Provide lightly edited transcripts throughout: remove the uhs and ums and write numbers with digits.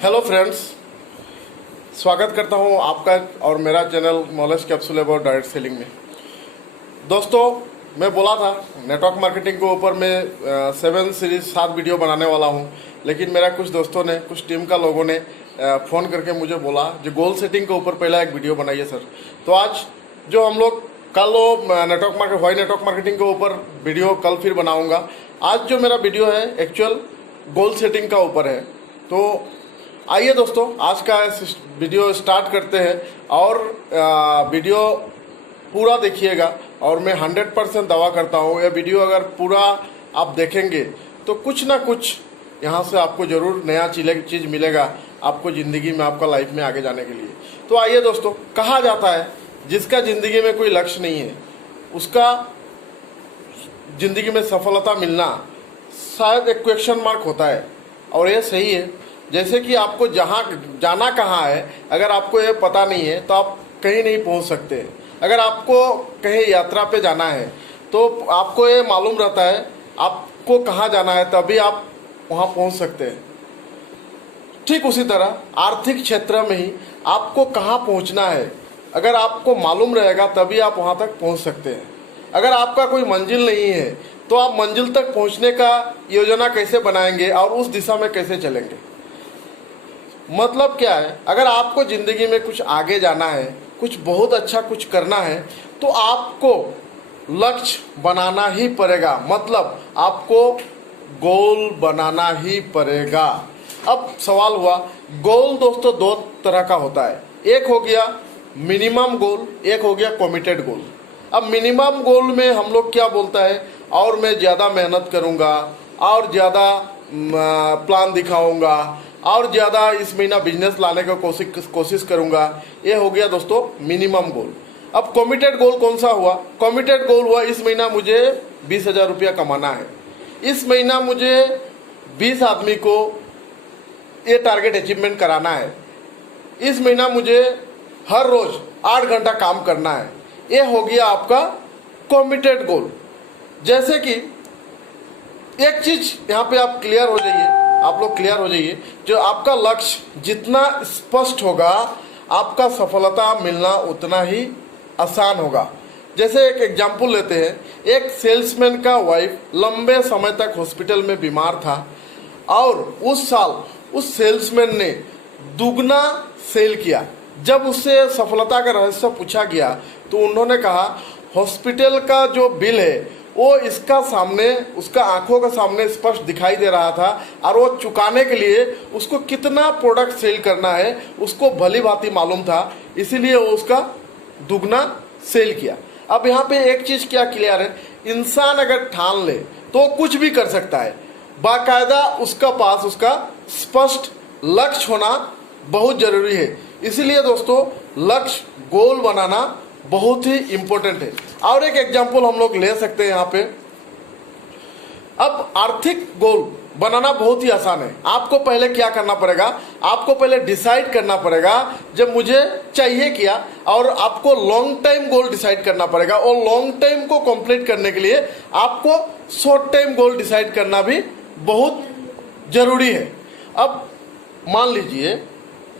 Hello friends, स्वागत करता हूं आपका और मेरा channel knowledge capsule about direct selling में। दोस्तों, मैं बोला था नेटवर्क मार्केटिंग के ऊपर मैं 7 सीरीज 7 वीडियो बनाने वाला हूं, लेकिन मेरा कुछ दोस्तों ने, कुछ टीम का लोगों ने फ़ोन करके मुझे बोला जो गोल सेटिंग के ऊपर पहला एक वीडियो बनाइए सर। तो आज जो हम लोग कल नेटवर्क मार्केटिंग के ऊपर वीडियो कल फिर बनाऊंगा। आज जो मेरा वीडियो है एक्चुअल गोल सेटिंग का ऊपर है। तो आइए दोस्तों, आज का वीडियो स्टार्ट करते हैं और वीडियो पूरा देखिएगा। और मैं 100% दावा करता हूँ, ये वीडियो अगर पूरा आप देखेंगे तो कुछ ना कुछ यहाँ से आपको ज़रूर नया चीज़ मिलेगा आपको ज़िंदगी में, आपका लाइफ में आगे जाने के लिए। तो आइए दोस्तों, कहा जाता है जिसका ज़िंदगी में कोई लक्ष्य नहीं है उसका ज़िंदगी में सफलता मिलना शायद एक क्वेश्चन मार्क होता है। और ये सही है। जैसे कि आपको जहाँ जाना कहाँ है, अगर आपको ये पता नहीं है तो आप कहीं नहीं पहुँच सकते। अगर आपको कहीं यात्रा पे जाना है तो आपको ये मालूम रहता है आपको कहाँ जाना है, तभी आप वहाँ पहुँच सकते हैं। ठीक उसी तरह आर्थिक क्षेत्र में ही आपको कहाँ पहुँचना है, अगर आपको मालूम रहेगा तभी आप वहाँ तक पहुँच सकते हैं। अगर आपका कोई मंजिल नहीं है तो आप मंजिल तक पहुँचने का योजना कैसे बनाएंगे और उस दिशा में कैसे चलेंगे। मतलब क्या है, अगर आपको ज़िंदगी में कुछ आगे जाना है, कुछ बहुत अच्छा कुछ करना है, तो आपको लक्ष्य बनाना ही पड़ेगा। मतलब आपको गोल बनाना ही पड़ेगा। अब सवाल हुआ, गोल दोस्तों दो तरह का होता है। एक हो गया मिनिमम गोल, एक हो गया कमिटेड गोल। अब मिनिमम गोल में हम लोग क्या बोलता है, और मैं ज़्यादा मेहनत करूँगा और ज़्यादा प्लान दिखाऊँगा और ज़्यादा इस महीना बिजनेस लाने का कोशिश करूँगा। ये हो गया दोस्तों मिनिमम गोल। अब कमिटेड गोल कौन सा हुआ? कमिटेड गोल हुआ इस महीना मुझे 20,000 रुपया कमाना है, इस महीना मुझे 20 आदमी को ये टारगेट अचीवमेंट कराना है, इस महीना मुझे हर रोज़ 8 घंटा काम करना है। ये हो गया आपका कमिटेड गोल। जैसे कि एक चीज़ यहाँ पे आप क्लियर हो जाइए, आप लोग क्लियर हो जाइए, जो आपका लक्ष्य जितना स्पष्ट होगा आपका सफलता मिलना उतना ही आसान होगा। जैसे एक एग्जाम्पल लेते हैं, एक सेल्समैन का वाइफ लंबे समय तक हॉस्पिटल में बीमार था और उस साल उस सेल्समैन ने दुगना सेल किया। जब उससे सफलता का रहस्य पूछा गया तो उन्होंने कहा हॉस्पिटल का जो बिल है वो इसका सामने, उसका आंखों के सामने स्पष्ट दिखाई दे रहा था और वो चुकाने के लिए उसको कितना प्रोडक्ट सेल करना है उसको भली भांति मालूम था, इसीलिए वो उसका दुगना सेल किया। अब यहाँ पे एक चीज़ क्या क्लियर है, इंसान अगर ठान ले तो कुछ भी कर सकता है। बाकायदा उसका पास उसका स्पष्ट लक्ष्य होना बहुत ज़रूरी है। इसीलिए दोस्तों लक्ष्य गोल बनाना बहुत ही इम्पोर्टेंट है। और एक एग्जाम्पल हम लोग ले सकते हैं यहाँ पे। अब आर्थिक गोल बनाना बहुत ही आसान है। आपको पहले क्या करना पड़ेगा, आपको पहले डिसाइड करना पड़ेगा जब मुझे चाहिए क्या, और आपको लॉन्ग टाइम गोल डिसाइड करना पड़ेगा। और लॉन्ग टाइम को कंप्लीट करने के लिए आपको शॉर्ट टाइम गोल डिसाइड करना भी बहुत ज़रूरी है। अब मान लीजिए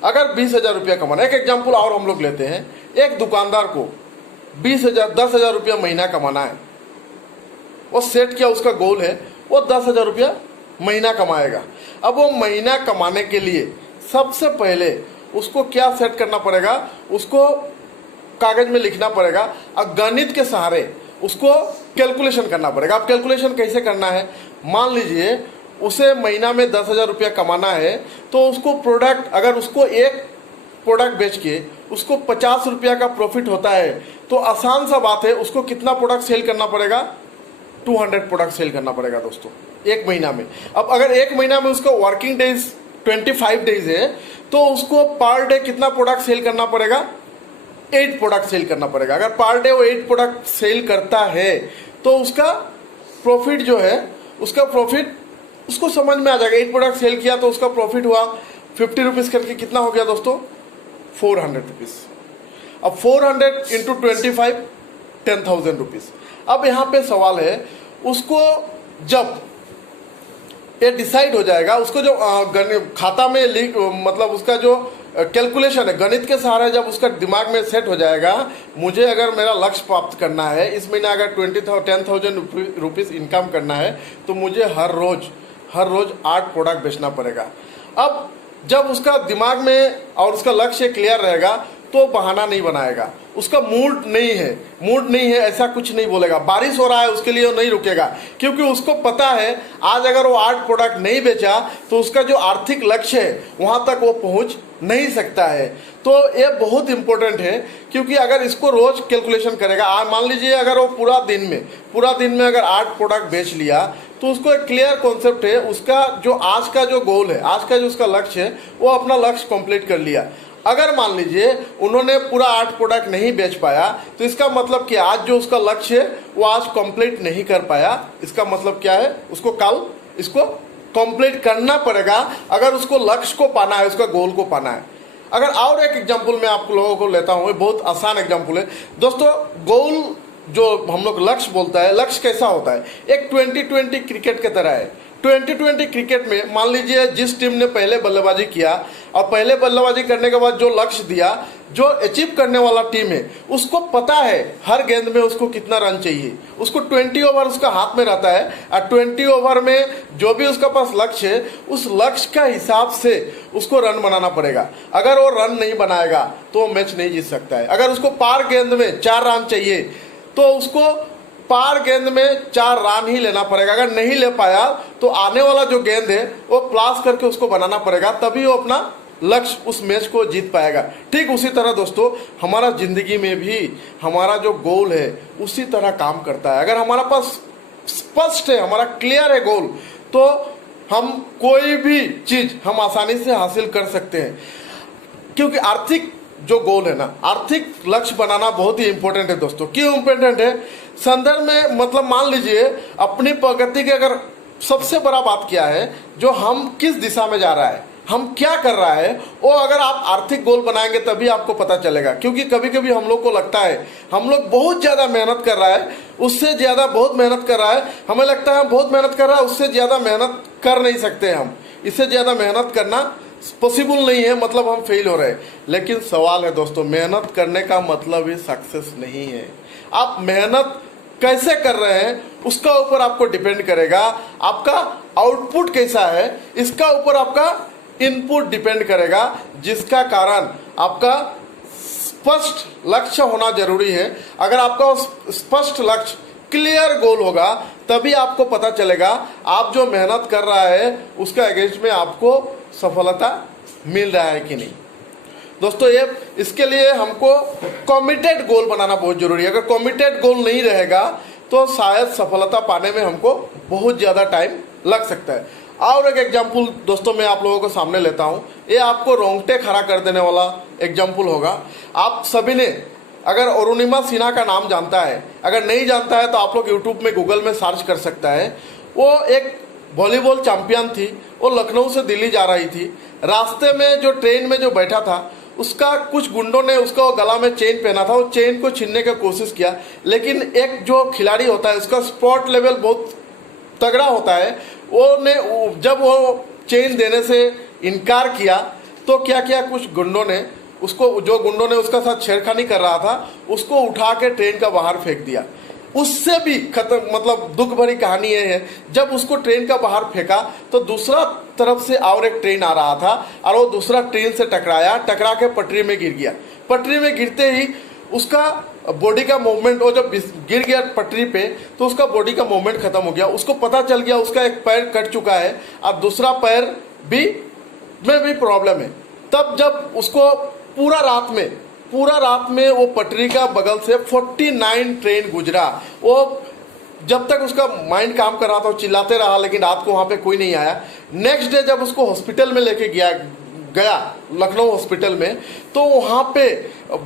अगर 20,000 रुपया कमाना, एक एग्जाम्पल और हम लोग लेते हैं, एक दुकानदार को 10,000 रुपया महीना कमाना है। वो सेट किया, उसका गोल है वो 10,000 रुपया महीना कमाएगा। अब वो महीना कमाने के लिए सबसे पहले उसको क्या सेट करना पड़ेगा, उसको कागज में लिखना पड़ेगा और गणित के सहारे उसको कैलकुलेशन करना पड़ेगा। अब कैलकुलेशन कैसे करना है, मान लीजिए उसे महीना में 10,000 रुपया कमाना है तो उसको प्रोडक्ट, अगर उसको एक प्रोडक्ट बेच के उसको 50 रुपया का प्रॉफिट होता है तो आसान सा बात है, उसको कितना प्रोडक्ट सेल करना पड़ेगा, 200 प्रोडक्ट सेल करना पड़ेगा दोस्तों एक महीना में। अब अगर एक महीना में उसको वर्किंग डेज 25 डेज है तो उसको पर डे कितना प्रोडक्ट सेल करना पड़ेगा, 8 प्रोडक्ट सेल करना पड़ेगा। अगर पर डे वो 8 प्रोडक्ट सेल करता है तो उसका प्रॉफिट जो है, उसका प्रॉफिट उसको समझ में आ जाएगा। 8 प्रोडक्ट सेल किया तो उसका प्रॉफिट हुआ 50 रुपीज़ करके, कितना हो गया दोस्तों, 400 रुपीज़। अब 400 इंटू 25 10,000 रुपीज़। अब यहाँ पे सवाल है, उसको जब ये डिसाइड हो जाएगा। उसको जो खाता में लिख मतलब उसका जो कैलकुलेशन है गणित के सहारे जब उसका दिमाग में सेट हो जाएगा, मुझे अगर मेरा लक्ष्य प्राप्त करना है, इस महीने अगर 10,000 रुपीज़ इनकम करना है, तो मुझे हर रोज 8 प्रोडक्ट बेचना पड़ेगा। अब जब उसका दिमाग में और उसका लक्ष्य क्लियर रहेगा तो बहाना नहीं बनाएगा। उसका मूड नहीं है ऐसा कुछ नहीं बोलेगा। बारिश हो रहा है उसके लिए वो नहीं रुकेगा, क्योंकि उसको पता है आज अगर वो 8 प्रोडक्ट नहीं बेचा तो उसका जो आर्थिक लक्ष्य है वहां तक वो पहुंच नहीं सकता है। तो ये बहुत इंपॉर्टेंट है, क्योंकि अगर इसको रोज कैलकुलेशन करेगा, मान लीजिए अगर वो पूरा दिन में अगर 8 प्रोडक्ट बेच लिया, तो उसको एक क्लियर कॉन्सेप्ट है, उसका जो आज का जो गोल है, आज का जो उसका लक्ष्य है, वो अपना लक्ष्य कंप्लीट कर लिया। अगर मान लीजिए उन्होंने पूरा 8 प्रोडक्ट नहीं बेच पाया, तो इसका मतलब कि आज जो उसका लक्ष्य है वो आज कंप्लीट नहीं कर पाया। इसका मतलब क्या है, उसको कल इसको कंप्लीट करना पड़ेगा अगर उसको लक्ष्य को पाना है, उसका गोल को पाना है। अगर और एक एग्जांपल मैं आप लोगों को लेता हूँ, बहुत आसान एग्जांपल है दोस्तों। गोल जो हम लोग लक्ष्य बोलता है, लक्ष्य कैसा होता है, एक 2020 क्रिकेट की तरह है। 2020 क्रिकेट में मान लीजिए जिस टीम ने पहले बल्लेबाजी किया और पहले बल्लेबाजी करने के बाद जो लक्ष्य दिया, जो अचीव करने वाला टीम है उसको पता है हर गेंद में उसको कितना रन चाहिए। उसको 20 ओवर उसका हाथ में रहता है और 20 ओवर में जो भी उसका पास लक्ष्य है उस लक्ष्य का हिसाब से उसको रन बनाना पड़ेगा। अगर वो रन नहीं बनाएगा तो वो मैच नहीं जीत सकता है। अगर उसको पार गेंद में 4 रन चाहिए तो उसको पार गेंद में 4 रन ही लेना पड़ेगा। अगर नहीं ले पाया तो आने वाला जो गेंद है वो प्लास करके उसको बनाना पड़ेगा, तभी वो अपना लक्ष्य उस मैच को जीत पाएगा। ठीक उसी तरह दोस्तों हमारा जिंदगी में भी हमारा जो गोल है उसी तरह काम करता है। अगर हमारा पास स्पष्ट है, हमारा क्लियर है गोल, तो हम कोई भी चीज हम आसानी से हासिल कर सकते हैं। क्योंकि आर्थिक जो गोल है ना, आर्थिक लक्ष्य बनाना बहुत ही इंपॉर्टेंट है दोस्तों। क्यों इंपॉर्टेंट है, संदर्भ में मतलब मान लीजिए अपनी प्रगति की अगर सबसे बड़ा बात क्या है, जो हम किस दिशा में जा रहा है, हम क्या कर रहा है, वो अगर आप आर्थिक गोल बनाएंगे तभी आपको पता चलेगा। क्योंकि कभी कभी हम लोग को लगता है हम लोग बहुत ज़्यादा मेहनत कर रहा है, उससे ज़्यादा बहुत मेहनत कर रहा है, हमें लगता है हम बहुत मेहनत कर रहा है, उससे ज़्यादा मेहनत कर नहीं सकते हम, इससे ज़्यादा मेहनत करना पॉसिबल नहीं है, मतलब हम फेल हो रहे हैं। लेकिन सवाल है दोस्तों, मेहनत करने का मतलब ही सक्सेस नहीं है। आप मेहनत कैसे कर रहे हैं उसका ऊपर आपको डिपेंड करेगा। आपका आउटपुट कैसा है इसका ऊपर आपका इनपुट डिपेंड करेगा, जिसका कारण आपका स्पष्ट लक्ष्य होना जरूरी है। अगर आपका स्पष्ट लक्ष्य क्लियर गोल होगा तभी आपको पता चलेगा आप जो मेहनत कर रहा है उसका अगेंस्ट में आपको सफलता मिल रहा है कि नहीं। दोस्तों ये इसके लिए हमको कमिटेड गोल बनाना बहुत जरूरी है। अगर कमिटेड गोल नहीं रहेगा तो शायद सफलता पाने में हमको बहुत ज़्यादा टाइम लग सकता है। और एक एग्जाम्पल दोस्तों मैं आप लोगों को सामने लेता हूँ, ये आपको रोंगटे खड़ा कर देने वाला एग्जाम्पल होगा। आप सभी ने अगर अरुणिमा सिन्हा का नाम जानता है, अगर नहीं जानता है तो आप लोग यूट्यूब में गूगल में सर्च कर सकता है। वो एक वॉलीबॉल चैंपियन थी, वो लखनऊ से दिल्ली जा रही थी। रास्ते में जो ट्रेन में जो बैठा था उसका कुछ गुंडों ने उसका गला में चेन पहना था, वो चेन को छीनने की कोशिश किया, लेकिन एक जो खिलाड़ी होता है उसका स्पोर्ट लेवल बहुत तगड़ा होता है, वो ने जब वो चेन देने से इनकार किया तो क्या किया, कुछ गुंडों ने उसको, जो गुंडों ने उसका साथ छेड़खानी कर रहा था, उसको उठा के ट्रेन का बाहर फेंक दिया। उससे भी खत्म मतलब दुख भरी कहानी ये है, जब उसको ट्रेन का बाहर फेंका तो दूसरा तरफ से और एक ट्रेन आ रहा था और वो दूसरा ट्रेन से टकरा के पटरी में गिर गया। पटरी में गिरते ही उसका बॉडी का मूवमेंट, वो जब गिर गया पटरी पे तो उसका बॉडी का मूवमेंट खत्म हो गया। उसको पता चल गया उसका एक पैर कट चुका है और दूसरा पैर में भी प्रॉब्लम है। तब जब उसको पूरा रात में वो पटरी का बगल से 49 ट्रेन गुजरा, वो जब तक उसका माइंड काम कर रहा था वो चिल्लाते रहा, लेकिन रात को वहाँ पे कोई नहीं आया। नेक्स्ट डे जब उसको हॉस्पिटल में लेके गया लखनऊ हॉस्पिटल में, तो वहाँ पे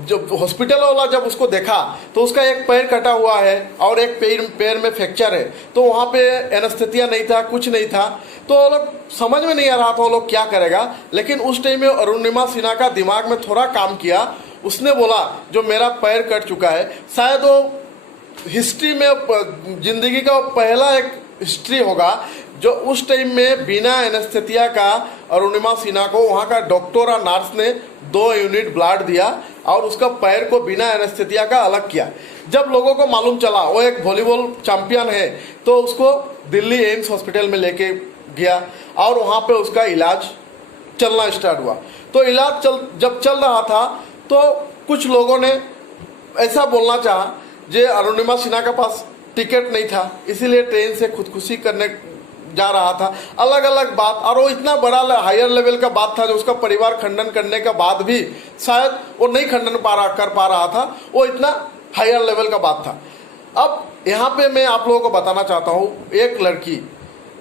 जब हॉस्पिटल वाला जब उसको देखा तो उसका एक पैर कटा हुआ है और एक पैर में फ्रैक्चर है। तो वहाँ पे एनेस्थेसिया नहीं था, कुछ नहीं था, तो वो लोग समझ में नहीं आ रहा था वो लोग क्या करेगा। लेकिन उस टाइम में अरुणिमा सिन्हा का दिमाग में थोड़ा काम किया। उसने बोला जो मेरा पैर कट चुका है, शायद वो हिस्ट्री में जिंदगी का पहला एक हिस्ट्री होगा जो उस टाइम में बिना एनेस्थेसिया का अरुणिमा सिन्हा को वहाँ का डॉक्टर और नर्स ने 2 यूनिट ब्लड दिया और उसका पैर को बिना एनेस्थेसिया का अलग किया। जब लोगों को मालूम चला वो एक वॉलीबॉल चैंपियन है तो उसको दिल्ली एम्स हॉस्पिटल में लेके गया और वहाँ पे उसका इलाज चलना स्टार्ट हुआ। तो इलाज जब चल रहा था तो कुछ लोगों ने ऐसा बोलना चाहा जे अरुणिमा सिन्हा के पास टिकट नहीं था इसीलिए ट्रेन से खुदकुशी करने जा रहा था, अलग अलग बात। और वो इतना बड़ा हायर लेवल का बात था जो उसका परिवार खंडन करने के बाद भी शायद वो नहीं खंडन कर पा रहा था, वो इतना हायर लेवल का बात था। अब यहाँ पे मैं आप लोगों को बताना चाहता हूँ, एक लड़की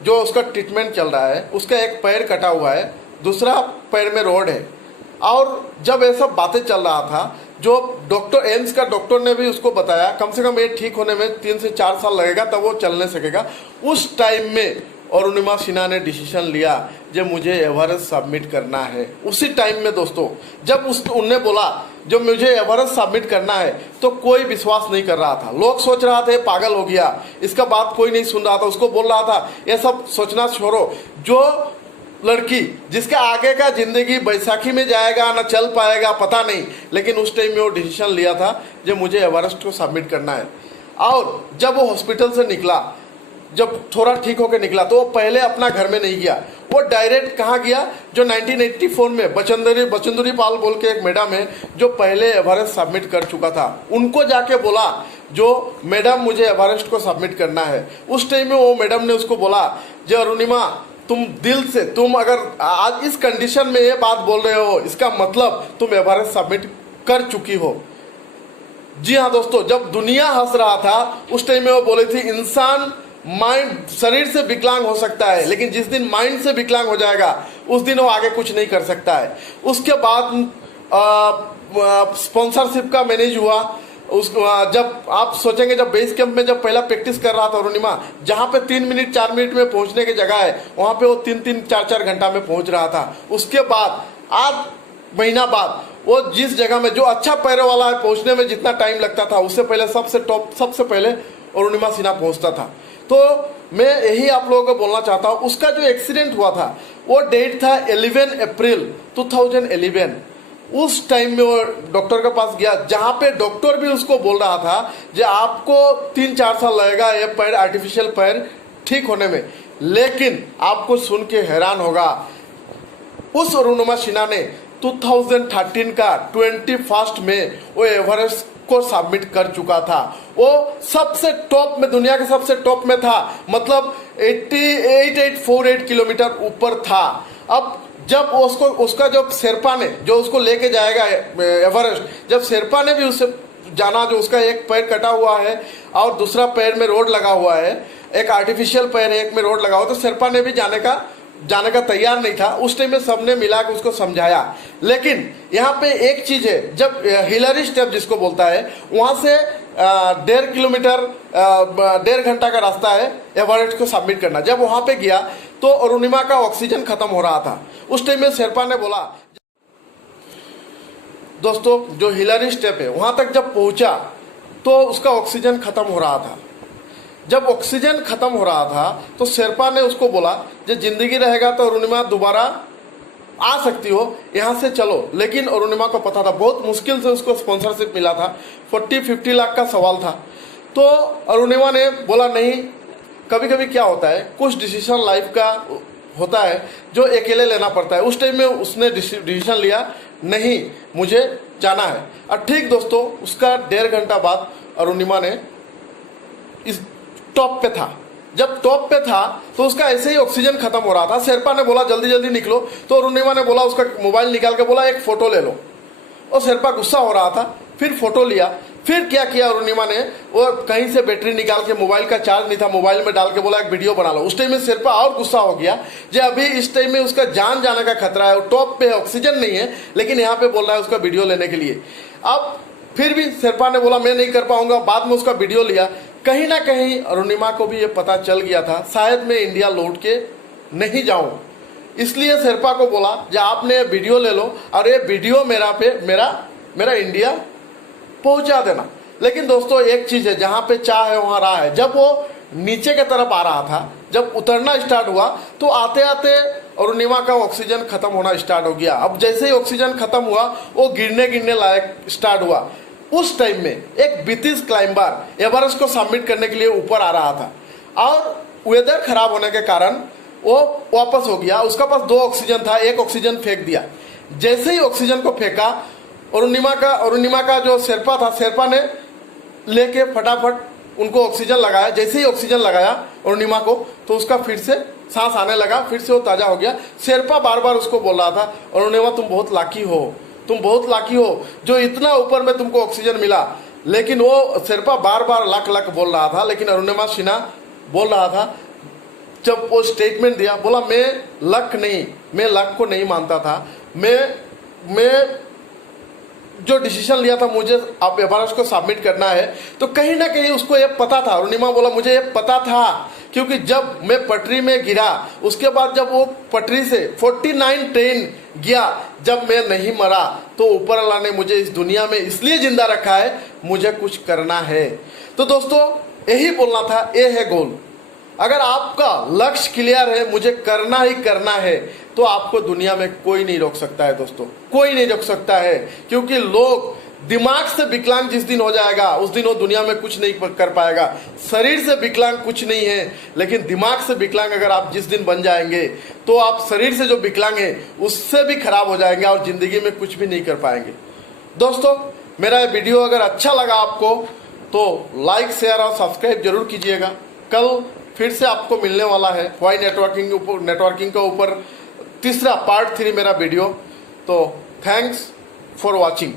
जो उसका ट्रीटमेंट चल रहा है उसका एक पैर कटा हुआ है, दूसरा पैर में रोड है। और जब ये सब बातें चल रहा था, जो डॉक्टर एम्स का डॉक्टर ने भी उसको बताया कम से कम ये ठीक होने में 3 से 4 साल लगेगा तब वो चलने सकेगा। उस टाइम में अरुणिमा सिन्हा ने डिसीजन लिया जो मुझे एवरेस्ट सबमिट करना है। उसी टाइम में दोस्तों जब उनने बोला जो मुझे एवरेस्ट सबमिट करना है तो कोई विश्वास नहीं कर रहा था। लोग सोच रहा था पागल हो गया, इसका बात कोई नहीं सुन रहा था, उसको बोल रहा था ये सब सोचना छोड़ो। जो लड़की जिसका आगे का जिंदगी बैसाखी में जाएगा ना चल पाएगा पता नहीं, लेकिन उस टाइम में वो डिसीजन लिया था जो मुझे एवरेस्ट को सबमिट करना है। और जब वो हॉस्पिटल से निकला, जब थोड़ा ठीक होकर निकला तो वो पहले अपना घर में नहीं गया, वो डायरेक्ट कहाँ गया, जो 1984 में बचेंद्री पाल बोल के एक मैडम है जो पहले एवरेस्ट सबमिट कर चुका था, उनको जाके बोला जो मैडम मुझे एवरेस्ट को सबमिट करना है। उस टाइम में वो मैडम ने उसको बोला जो अरुणिमा तुम दिल से, तुम अगर आज इस कंडीशन में ये बात बोल रहे हो इसका मतलब तुम एवरेस्ट सबमिट कर चुकी हो। जी हाँ दोस्तों, जब दुनिया हंस रहा था उस टाइम में वो बोली थी इंसान माइंड शरीर से विकलांग हो सकता है लेकिन जिस दिन माइंड से विकलांग हो जाएगा उस दिन वो आगे कुछ नहीं कर सकता है। उसके बाद स्पॉन्सरशिप का मैनेज हुआ। जब आप सोचेंगे जब बेस कैंप में जब पहला प्रैक्टिस कर रहा था अरुणिमा, जहाँ पे 3 मिनट 4 मिनट में पहुँचने की जगह है वहाँ पे वो 3-3 4-4 घंटा में पहुँच रहा था। उसके बाद 8 महीना बाद वो जिस जगह में जो अच्छा पैरों वाला है पहुँचने में जितना टाइम लगता था उससे पहले सबसे पहले अरुणिमा सिन्हा पहुँचता था। तो मैं यही आप लोगों को बोलना चाहता हूँ, उसका जो एक्सीडेंट हुआ था वो डेट था 11 अप्रैल 2011। उस टाइम में वो डॉक्टर के पास गया जहाँ पे डॉक्टर भी उसको बोल रहा था कि आपको 3-4 साल लगेगा ये पैर आर्टिफिशियल पैर ठीक होने में। लेकिन आपको सुन के हैरान होगा, उस अरुणिमा सिन्हा ने 2013 का 21 में वो एवरेस्ट को सबमिट कर चुका था। वो सबसे टॉप में, दुनिया के सबसे टॉप में था, मतलब 8848 किलोमीटर ऊपर था। अब जब उसका जो शेरपा ने जो उसको लेके जाएगा एवरेस्ट, जब शेरपा ने भी उससे जाना, जो उसका एक पैर कटा हुआ है और दूसरा पैर में रोड लगा हुआ है, एक आर्टिफिशियल पैर है एक में रोड लगा हुआ, तो शेरपा ने भी जाने का तैयार नहीं था। उस टाइम में सबने मिला के उसको समझाया। लेकिन यहाँ पे एक चीज है, जब हिलरी स्टेप जिसको बोलता है वहाँ से 1.5 किलोमीटर 1.5 घंटा का रास्ता है एवरेस्ट को सबमिट करना। जब वहाँ पे गया तो अरुणिमा का ऑक्सीजन खत्म हो रहा था। उस टाइम में शेरपा ने बोला, दोस्तों जो हिलरी स्टेप है वहाँ तक जब पहुँचा तो उसका ऑक्सीजन खत्म हो रहा था। जब ऑक्सीजन खत्म हो रहा था तो शेरपा ने उसको बोला जब जिंदगी रहेगा तो अरुणिमा दोबारा आ सकती हो, यहाँ से चलो। लेकिन अरुणिमा को पता था, बहुत मुश्किल से उसको स्पॉन्सरशिप मिला था, 40-50 लाख का सवाल था। तो अरुणिमा ने बोला नहीं, कभी कभी क्या होता है कुछ डिसीजन लाइफ का होता है जो अकेले लेना पड़ता है। उस टाइम में उसने डिसीजन लिया नहीं मुझे जाना है। और ठीक दोस्तों उसका 1.5 घंटा बाद अरुणिमा ने इस टॉप पे था। जब टॉप पे था तो उसका ऐसे ही ऑक्सीजन खत्म हो रहा था। शेरपा ने बोला जल्दी जल्दी निकलो, तो अरुणिमा ने बोला उसका मोबाइल निकाल के बोला एक फोटो ले लो। और शेरपा गुस्सा हो रहा था, फिर फोटो लिया। फिर क्या किया अरुणिमा ने, वो कहीं से बैटरी निकाल के, मोबाइल का चार्ज नहीं था, मोबाइल में डाल के बोला एक वीडियो बना लो। उस टाइम में शेरपा और गुस्सा हो गया जो अभी इस टाइम में उसका जान जाने का खतरा है, वो टॉप पे है, ऑक्सीजन नहीं है, लेकिन यहाँ पे बोल रहा है उसका वीडियो लेने के लिए। अब फिर भी शेरपा ने बोला मैं नहीं कर पाऊंगा, बाद में उसका वीडियो लिया। कहीं ना कहीं अरुणिमा को भी ये पता चल गया था शायद मैं इंडिया लौट के नहीं जाऊं, इसलिए शेरपा को बोला जो आपने ये वीडियो ले लो और ये वीडियो मेरा इंडिया पहुंचा देना। लेकिन दोस्तों एक चीज़ है, जहाँ पे चाह है वहाँ राह है। जब वो नीचे की तरफ आ रहा था, जब उतरना स्टार्ट हुआ तो आते आते अरुणिमा का ऑक्सीजन खत्म होना स्टार्ट हो गया। अब जैसे ही ऑक्सीजन खत्म हुआ वो गिरने लायक स्टार्ट हुआ। उस टाइम में एक ब्रिटिश क्लाइंबर एवरेस्ट को सबमिट करने के लिए ऊपर आ रहा था और वेदर खराब होने के कारण वो वापस हो गया। उसका पास 2 ऑक्सीजन था, 1 ऑक्सीजन फेंक दिया। जैसे ही ऑक्सीजन को फेंका, अरुणिमा का जो शेरपा था, शेरपा ने लेके फटाफट उनको ऑक्सीजन लगाया। जैसे ही ऑक्सीजन लगाया अरुणिमा को, तो उसका फिर से सांस आने लगा, फिर से वो ताज़ा हो गया। शेरपा बार बार उसको बोल रहा था, अरुणिमा तुम बहुत लाकी हो, तुम बहुत लाकी हो जो इतना ऊपर में तुमको ऑक्सीजन मिला। लेकिन वो शेरपा बार बार लाख लाख बोल रहा था, लेकिन अरुणिमा सिन्हा बोल रहा था, जब वो स्टेटमेंट दिया, बोला मैं लक को नहीं मानता था। मैं जो डिसीजन लिया था, मुझे अब एवरेस्ट को सबमिट करना है, तो कहीं ना कहीं उसको ये पता था। अरुणिमा बोला मुझे ये पता था, क्योंकि जब मैं पटरी में गिरा, उसके बाद जब वो पटरी से 49 ट्रेन गया, जब मैं नहीं मरा तो ऊपर वाला ने मुझे इस दुनिया में इसलिए जिंदा रखा है, मुझे कुछ करना है। तो दोस्तों यही बोलना था, ये है गोल। अगर आपका लक्ष्य क्लियर है, मुझे करना ही करना है, तो आपको दुनिया में कोई नहीं रोक सकता है दोस्तों, कोई नहीं रोक सकता है। क्योंकि लोग दिमाग से विकलांग जिस दिन हो जाएगा, उस दिन वो दुनिया में कुछ नहीं कर पाएगा। शरीर से विकलांग कुछ नहीं है, लेकिन दिमाग से विकलांग अगर आप जिस दिन बन जाएंगे, तो आप शरीर से जो विकलांग है उससे भी खराब हो जाएंगे और जिंदगी में कुछ भी नहीं कर पाएंगे। दोस्तों मेरा ये वीडियो अगर अच्छा लगा आपको, तो लाइक शेयर और सब्सक्राइब जरूर कीजिएगा। कल फिर से आपको मिलने वाला है वाई नेटवर्किंग का ऊपर तीसरा पार्ट 3 मेरा वीडियो। तो थैंक्स फॉर वॉचिंग।